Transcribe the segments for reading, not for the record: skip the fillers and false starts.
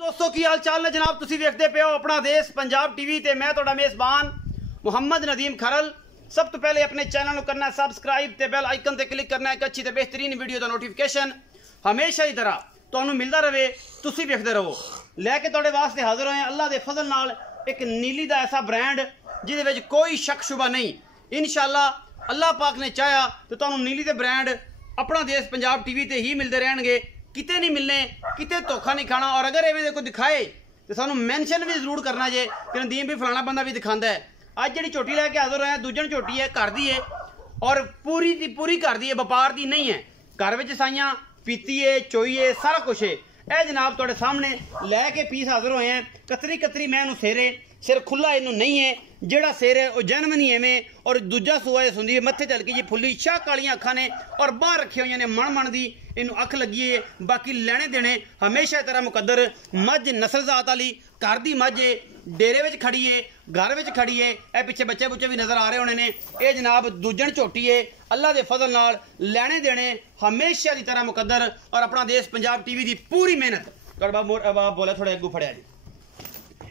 दोस्तों की हाल चाल ने जनाब तुसी देखते पे हो अपना देश पंजाब टीवी ते मैं तुहाडा मेजबान मुहम्मद नदीम खरल। सब तो पहले अपने चैनल को करना है सबसक्राइब ते बेल आइकन ते क्लिक करना है एक अच्छी ते बेहतरीन वीडियो का नोटिफिकेशन हमेशा ही तरह तुहानू मिलता रहे तुसी देखते रहो। लैके तुहाडे वास्ते हाजिर होए अल्लाह के फजल नाल एक नीली का ऐसा ब्रांड जिहदे विच कोई शक शुबा नहीं। इंशाअल्लाह अल्लाह पाक ने चाहा तो तुहानू नीली के ब्रांड अपना देश पंजाब टीवी ते ही मिलते रहेंगे, किते नहीं मिलने, किते धोखा नहीं खाना। और अगर इवें को दिखाए तो सानू मैंशन भी जरूर करना जे कि नदीम भी फलाना बंदा भी दिखाता है। अज जी झोटी लैके हाजिर होया दूजन झोटी है, घर दी है और पूरी दी पूरी घर दी है, व्यापार दी नहीं है। घर में साइयां पीती है, चोई है, सारा कुछ है। यह जनाब तुहाडे सामने लैके पीस हाजिर होए हैं। कतरी कतरी मैं इनू सेरे सिर खुला इनू नहीं है, जेड़ा सिर है वह जन्म नहीं एवें और दूजा सूआ ये सुंदी है मत्थे ते हल्की जी फुल्ली शाह कालियां अखां ने और बाहर रखी हुई ने मन मन दी इनू अख लगी है। बाकी लेने देने हमेशा तरह मुकद्दर मझ नस्ल जात वाली घर दी मझ है, डेरे विच खड़ी है, घर विच खड़ी है। ए पिछे बच्चे बुच्चे भी नजर आ रहे होने ने। ये जनाब दूजन झोटी है, अल्लाह के फजल नाल लेने देने हमेशा की तरह मुकद्दर और अपना देश पंजाब टीवी की पूरी मेहनत। बाप बोला थोड़ा अगू फड़िया जी।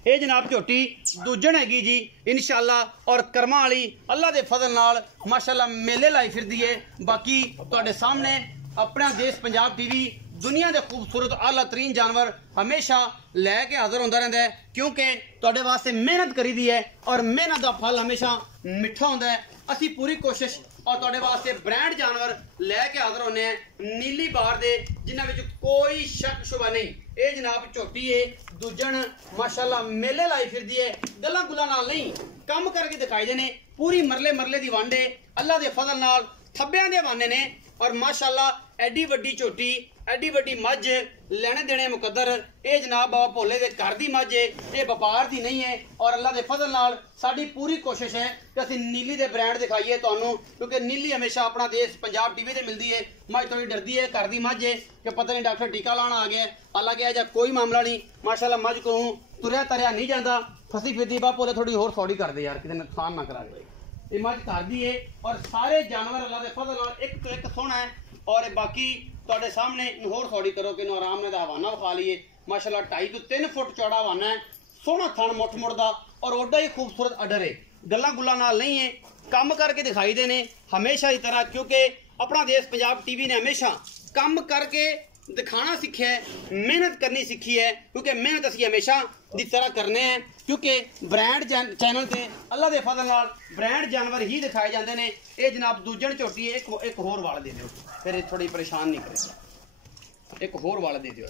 ये जनाब झोटी दूजन हैगी जी इंशाअल्लाह और कर्मा वाली अल्लाह के फजल नाल माशाअल्लाह मेले लाई फिरदी है। बाकी तुहाडे सामने अपना देश पंजाब टीवी दुनिया के खूबसूरत आला तरीन जानवर हमेशा लैके हाजिर होंदा रहिंदा है, क्योंकि तुहाडे वास्ते मेहनत करी दी है और मेहनत का फल हमेशा मिठा होंदा है। असी पूरी कोशिश और तुहाडे वास्ते ब्रांड जानवर लैके हाजिर होने हैं नीली बार दे जिन्हां विच कोई शक शुबा नहीं। ये जनाब झोटी है दूजन माशाअल्लाह मेले लाई फिरदी है, गल्लां गुल्लां नाल नहीं कम करके दिखाई देने। पूरी मरले मरले दी वंड है, अल्लाह के फजल नाल थब्बियां दे वाने ने और माशाअल्लाह एडी वड्डी झोटी एडी वड्डी मझ लेने देने मुकद्दर। ये जनाब बाबा भोले के घर की मझ है, ये व्यापार की नहीं है। और अल्लाह के फजल नाल साडी पूरी कोशिश है कि असीं नीली दे ब्रांड दिखाइए तुहानू, क्योंकि नीली हमेशा अपना देश पंजाब टीवी से मिलती है। मझ थोड़ी डरदी है, घर की मझ है कि पता नहीं डॉक्टर टीका लाना आ गया। हालांकि ऐसा कोई मामला नहीं, माशाअल्लाह मझ को तुरया तरया नहीं जाता, फसी फिरदी। बाबा भोले थोड़ी होर सौड़ी कर दे यार, किसी नुकसान ना करा दे। ये मझ घर दी है और सारे जानवर अल्लाह के फजल नाल एक तो एक सोहना है। और बाकी तुहाडे सामने होर सौड़ी करो कि आराम ने हवाना विखा लीए। माशाअल्लाह 2.5 तो 3 फुट चौड़ा हवाना है, सोहना थन मुठ मुड़दा और ओडा ही खूबसूरत अडर है। गल्लां गुल्लां नाल नहीं है, कम करके दिखाई देने हमेशा की तरह, क्योंकि अपना देश पंजाब टीवी ने हमेशा कम करके दिखाना सीखा है, मेहनत करनी सीखी है। क्योंकि मेहनत असी हमेशा की तरह करने हैं, क्योंकि ब्रांड चैनल से अल्लाह के फजल नाल ब्रांड जानवर ही दिखाए जाते हैं। ये जनाब दूजन झोटी है, एक होर वाल दे दो फिर थोड़ी परेशान नहीं करे। एक होर वाल दे दो,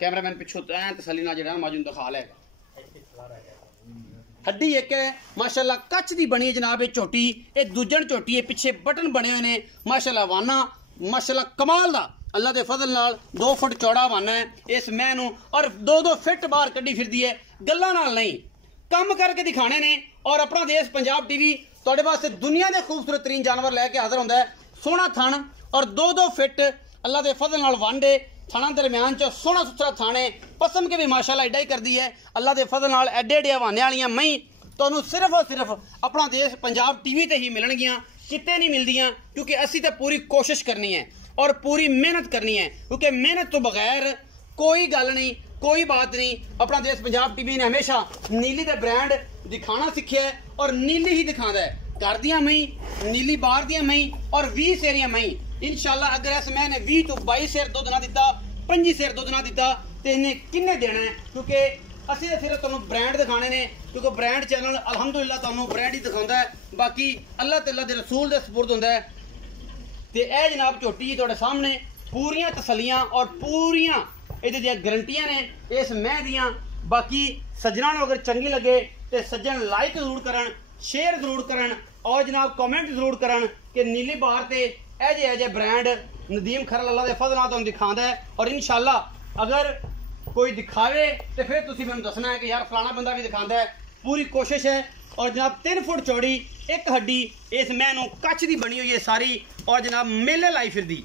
कैमरामैन पिछों ऐ तसली ना जो माजून दिखा लेगा। हड्डी एक है माशाअल्लाह कच की बनी है जनाब ये झोटी। ये दूजन झोटी है, पिछे बटन बने हुए हैं माशाअल्लाह। वाना माशाअल्लाह कमाल का अल्लाह के फजल नाल 2 फुट चौड़ा वाना है इस मैं नू और 2-2 फिट बाहर कड्डी फिरदी है। गल्लां नाल नहीं कम करके दिखाने ने। और अपना देश पंजाब टीवी तुहाडे वास्ते दुनिया के खूबसूरत तरीन जानवर लैके हाजिर होंदा है। सोहना थन और 2-2 फिट अल्लाह के फजल नाल वंडे थाना दरम्यान च सोहना सुथरा थाने पसम के भी माशाअल्लाह एडा ही करदी है। अल्लाह के फजल नाल एडे एडे हवाने वालियां मई तुहानू सिर्फ और सिर्फ अपना देश पंजाब टीवी ते ही मिलणगियां, किते नहीं मिलदियां। क्योंकि असी तो पूरी कोशिश करनी है और पूरी मेहनत करनी है, क्योंकि मेहनत तो बगैर कोई गल नहीं, कोई बात नहीं। अपना देश पंजाब टीवी ने हमेशा नीली के ब्रांड दिखाना सीखा है और नीली ही दिखाता है। घर दियां मई नीली बाहर दियां मई और 20 सेरियां मई इंशाअल्लाह। अगर इस मैं ने 20 तो 22 सेर दुध ना दिता, 25 सेर दुध ना दिता तो इन्हें किन्ने देना है। क्योंकि असी तो सिर्फ तुहानू ब्रांड दिखाने ने, क्योंकि ब्रांड चैनल अलहमदुलिल्लाह तुहानू ब्रांड ही दिखाता है। बाकी अल्लाह तआला दे रसूल दे सपुर्द हुंदा है। ते ए जनाब झोटी तुहाडे सामने पूरियां तसलियां और पूरियां इहदे दियां गारंटियां ने इस मैं दियां। बाकी सज्जनां नूं अगर चंगी लगे तो सज्जन लाइक जरूर करन, शेयर जरूर करन और जनाब कमेंट जरूर करन कि नीली बार ते ऐजे ब्रांड नदीम खरल अल्लाह दे फजल नाल तुहानूं दिखांदा है। और इंशाअल्लाह अगर कोई दिखावे तो फिर तुसीं मैनूं दसना है कि यार फलाना बंदा भी दिखांदा है। पूरी कोशिश है। और जनाब 3 फुट चौड़ी एक हड्डी इस मैनू कच की बनी हुई है सारी। और जनाब मेले लाई फिरदी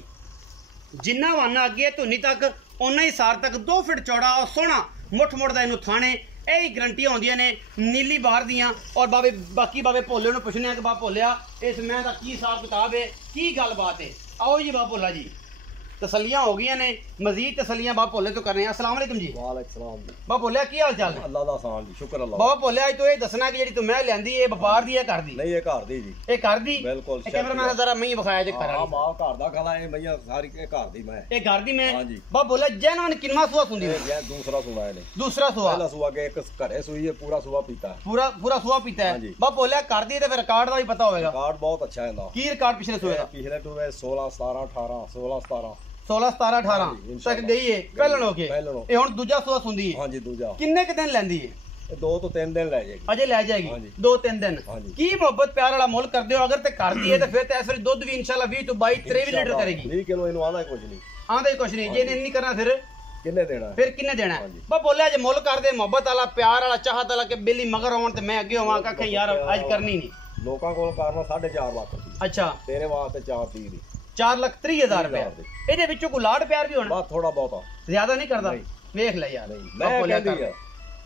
जिन्ना वाना अगे धुनी तक उन्ना ही सार तक 2 फुट चौड़ा और सोहना मुठ मुड़दा इनू थाने। यही गारंटियां होंदियां ने नीली बाहर दियां। और बाकी बाबे भोले नूं पुछने कि बाबा भोलिया इस मैं का की हिसाब किताब है, की गलबात है। आओ जी बाबा भोला जी। तसलियां हो गई ने, मजीद तसलियां बाबा भोले तो करने। अस्सलाम वालेकुम जी। वालेकुम सलाम जी। बाबा भोले की हाल चाल है? अल्लाह दा आसान जी, शुक्र अल्लाह। बाबा भोले आज तो ये दसना कि जेडी तू मैं लेंदी है व्यापार दी है घर दी? नहीं, ये घर दी जी। ये घर दी बिल्कुल। कैमरामैन जरा मैं विखाया जे घर हां, वाली। मां घर दा खाना है भैया, सारी के घर दी मैं। ये घर दी मैं। हां जी। बाबा भोले जेनवन किन्ना सुआ सुंदी है? ये दूसरा सुना है ने। दूसरा सुआ। पहला सुआ के एक घरे सुई है, पूरा सुआ पीता है। पूरा सुआ पीता हाँ है। जी। बाबा भोले कर दी ते फिर रिकॉर्ड दा भी पता होगा। रिकॉर्ड बहुत अच्छा है ना। की रिकॉर्ड पिछले सुए दा? पिछले टू में 16 17 18 16 17 16 17 18 तक गई है पहलन हो के। ये हुन दूजा सुआ सुंदी है। हां जी, दूजा। किन्ने क दिन लेंदी है? 2 तो 3 दिन ले जाएगी। अजे ले जाएगी। हाँ जी। 2-3 दिन। हाँ जी। की मोहब्बत प्यार वाला मुल कर दियो। अगर ते कर दी है तो फिर ते इस वाली दूध भी इंशाल्लाह 20 तो 22 23 लीटर करेगी। 20 किलो इनु आना कुछ नहीं। आंदे कुछ नहीं जे नहीं करना फिर किन्ने देना है? फिर किन्ने देना है? हाँ जी। बा बोले जे मुल कर दे मोहब्बत वाला प्यार वाला चाहत वाला के बिल्ली मगर होवन ते मैं अगे होवां कखे यार आज करनी नहीं। लोकां कोल करना 4.5 लाख रुपए। अच्छा तेरे वास्ते 4.30 दी। 4,30,000 रुपए। ਇਹਦੇ ਵਿੱਚੋਂ ਕੋਈ ਲਾੜ ਪਿਆਰ ਵੀ ਹੋਣਾ? बस थोड़ा बहुत ਜ਼ਿਆਦਾ ਨਹੀਂ ਕਰਦਾ। ਨਹੀਂ। ਵੇਖ ਲੈ ਯਾਰ। नहीं ਬਾ मैं ਬੋਲਿਆ कहती ਕਰ। है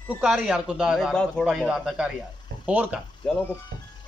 ਤੂੰ ਕਰ ਯਾਰ ਕੋ 10,000 नहीं, बस थोड़ा 5,000 ਦਾ ਕਰ ਯਾਰ। ਹੋਰ ਕਰ। चलो को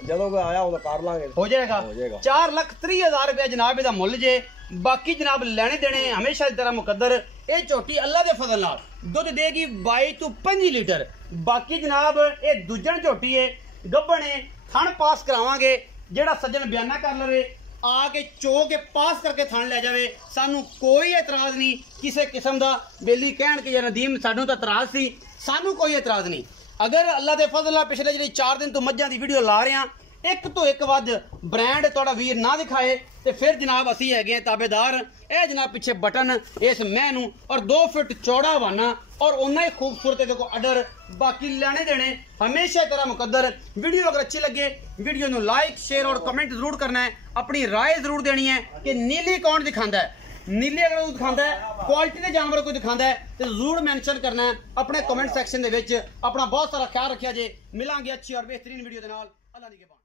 ਜਦੋਂ ਕੋਈ ਆਇਆ ਉਹ ਕਰ ਲਾਂਗੇ। ਹੋ ਜਾਏਗਾ। हो जाएगा। 4,30,000 रुपया जनाब ਇਹਦਾ ਮੁੱਲ ਜੇ। ਬਾਕੀ ਜਨਾਬ ਲੈਣੇ ਦੇਣੇ ਹਮੇਸ਼ਾ ਦੀ ਤਰ੍ਹਾਂ ਮੁਕੱਦਰ। ਇਹ ਝੋਟੀ ਅੱਲਾ ਦੇ ਫਜ਼ਲ ਨਾਲ ਦੁੱਧ ਦੇਗੀ 22 ਤੋਂ 25 ਲੀਟਰ। ਬਾਕੀ ਜਨਾਬ ਇਹ ਦੂਜਣ ਝੋਟੀ ਏ, ਗੱਭਣੇ ਥਣ ਪਾਸ ਕਰਾਵਾਂਗੇ। ਜਿਹੜਾ ਸੱਜਣ ਬਿਆਨਾ ਕਰ ਲਵੇ ਆ ਕੇ ਚੋ ਕੇ ਪਾਸ ਕਰਕੇ ਥਣ ਲੈ ਜਾਵੇ, ਸਾਨੂੰ ਕੋਈ ਇਤਰਾਜ਼ ਨਹੀਂ ਕਿਸੇ ਕਿਸਮ ਦਾ। ਬੇਲੀ ਕਹਿਣ ਕਿ ਨਦੀਮ ਸਾਨੂੰ ਤਾਂ ਇਤਰਾਜ਼ ਸੀ, ਸਾਨੂੰ ਕੋਈ ਇਤਰਾਜ਼ ਨਹੀਂ। ਅਗਰ ਅੱਲਾ ਦੇ ਫਜ਼ਲ ਨਾਲ ਪਿਛਲੇ ਜਿਹੜੀ 4 ਦਿਨ ਤੋਂ ਮੱਝਾਂ ਦੀ ਵੀਡੀਓ ਲਾ ਰਹੇ ਆ, ਇੱਕ ਤੋਂ ਇੱਕ ਵੱਧ ਬ੍ਰਾਂਡ ਤੁਹਾਡਾ ਵੀਰ ਨਾ ਦਿਖਾਏ ਤੇ ਫਿਰ ਜਨਾਬ ਅਸੀਂ ਹੈਗੇ ਆ ਤਾਬੇਦਾਰ। ਇਹ ਜਨਾਬ ਪਿੱਛੇ ਬਟਨ ਇਸ ਮੈਂ ਨੂੰ ਔਰ 2 ਫੁੱਟ ਚੌੜਾ ਵਾਨਾ और उन्ना ही खूबसूरत देखो अडर। बाकी लेने देने हमेशा तरह मुकद्दर। वीडियो अगर अच्छी लगे वीडियो ਨੂੰ लाइक शेयर और कमेंट जरूर करना है। अपनी राय जरूर देनी है कि नीली कौन दिखाता है, नीली अगर कोई दिखाता है क्वालिटी के जानवर कोई दिखाता है तो जरूर मेंशन करना है अपने कमेंट सेक्शन ਦੇ ਵਿੱਚ। अपना बहुत सारा ख्याल रखिया जे। मिलांगे अच्छी और बेहतरीन वीडियो ਦੇ ਨਾਲ। अल्लाह दी